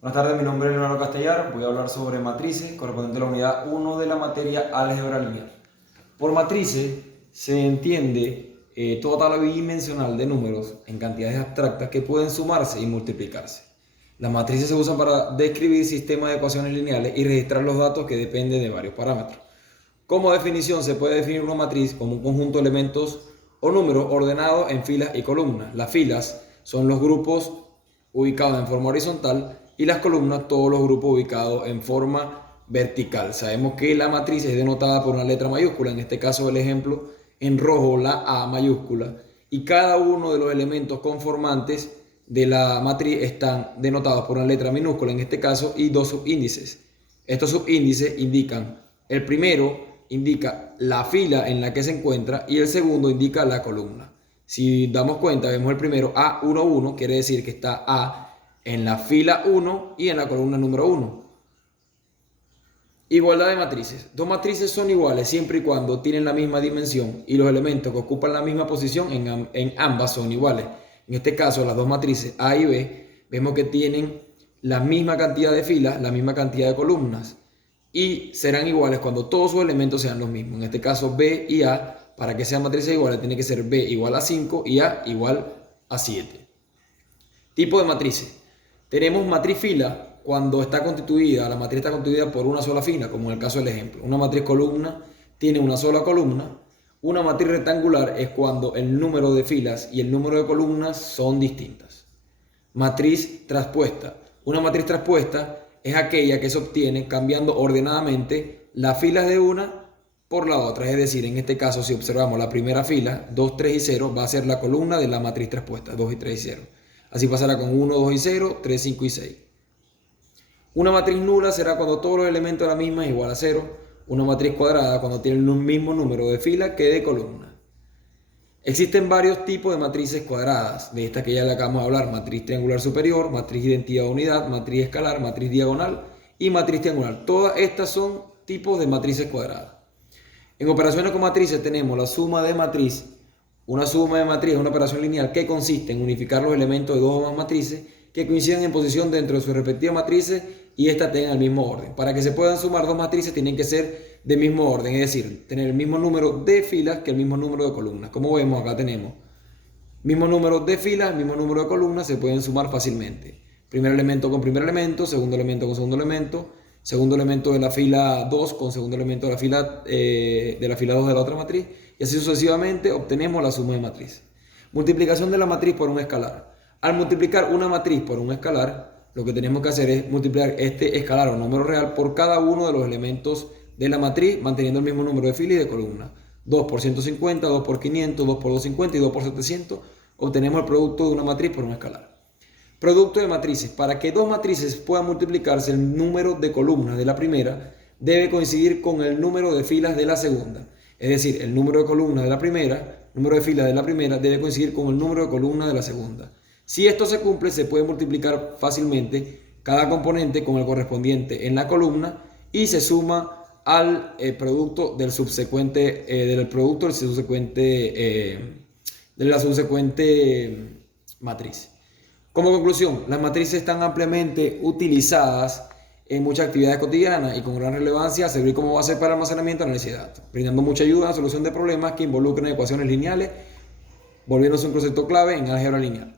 Buenas tardes, mi nombre es Leonardo Castellar. Voy a hablar sobre matrices correspondiente a la unidad 1 de la materia álgebra lineal. Por matrices se entiende toda tabla bidimensional de números en cantidades abstractas que pueden sumarse y multiplicarse. Las matrices se usan para describir sistemas de ecuaciones lineales y registrar los datos que dependen de varios parámetros. Como definición, se puede definir una matriz como un conjunto de elementos o números ordenados en filas y columnas. Las filas son los grupos ubicados en forma horizontal y las columnas todos los grupos ubicados en forma vertical. Sabemos que la matriz es denotada por una letra mayúscula, en este caso el ejemplo en rojo la A mayúscula, y cada uno de los elementos conformantes de la matriz están denotados por una letra minúscula, en este caso, y dos subíndices. Estos subíndices indican, el primero indica la fila en la que se encuentra y el segundo indica la columna. Si damos cuenta, vemos el primero A11, quiere decir que está A en la fila 1 y en la columna número 1. Igualdad de matrices. Dos matrices son iguales siempre y cuando tienen la misma dimensión y los elementos que ocupan la misma posición en ambas son iguales. En este caso, las dos matrices A y B, vemos que tienen la misma cantidad de filas, la misma cantidad de columnas y serán iguales cuando todos sus elementos sean los mismos. En este caso, B y A, para que sean matrices iguales, tiene que ser B igual a 5 y A igual a 7. Tipo de matrices. Tenemos matriz fila cuando está constituida, la matriz está constituida por una sola fila, como en el caso del ejemplo. Una matriz columna tiene una sola columna. Una matriz rectangular es cuando el número de filas y el número de columnas son distintas. Matriz traspuesta. Una matriz traspuesta es aquella que se obtiene cambiando ordenadamente las filas de una por la otra. Es decir, en este caso, si observamos la primera fila, 2, 3 y 0, va a ser la columna de la matriz traspuesta, 2 y 3 y 0. Así pasará con 1, 2 y 0, 3, 5 y 6. Una matriz nula será cuando todos los elementos de la misma es igual a 0. Una matriz cuadrada cuando tiene el mismo número de filas que de columnas. Existen varios tipos de matrices cuadradas. De esta que ya le acabamos de hablar: matriz triangular superior, matriz identidad de unidad, matriz escalar, matriz diagonal y matriz triangular. Todas estas son tipos de matrices cuadradas. En operaciones con matrices tenemos la suma de matriz. Una suma de matriz es una operación lineal que consiste en unificar los elementos de dos o más matrices que coincidan en posición dentro de sus respectivas matrices y éstas tengan el mismo orden. Para que se puedan sumar dos matrices tienen que ser del mismo orden, es decir, tener el mismo número de filas que el mismo número de columnas. Como vemos, acá tenemos mismo número de filas, mismo número de columnas, se pueden sumar fácilmente. Primer elemento con primer elemento, segundo elemento con segundo elemento de la fila 2 con segundo elemento de la fila 2 de la otra matriz, y así sucesivamente obtenemos la suma de matriz. Multiplicación de la matriz por un escalar. Al multiplicar una matriz por un escalar, lo que tenemos que hacer es multiplicar este escalar o número real por cada uno de los elementos de la matriz, manteniendo el mismo número de filas y de columnas. 2 por 150, 2 por 500, 2 por 250 y 2 por 700. Obtenemos el producto de una matriz por un escalar. Producto de matrices. Para que dos matrices puedan multiplicarse, el número de columnas de la primera debe coincidir con el número de filas de la segunda. Es decir, el número de columnas de la primera, número de filas de la primera, debe coincidir con el número de columnas de la segunda. Si esto se cumple, se puede multiplicar fácilmente cada componente con el correspondiente en la columna y se suma al producto del subsecuente, de la subsecuente matriz. Como conclusión, las matrices están ampliamente utilizadas en muchas actividades cotidianas y con gran relevancia servir como base para almacenamiento y análisis de datos, brindando mucha ayuda en la solución de problemas que involucran ecuaciones lineales, volviéndose un concepto clave en álgebra lineal.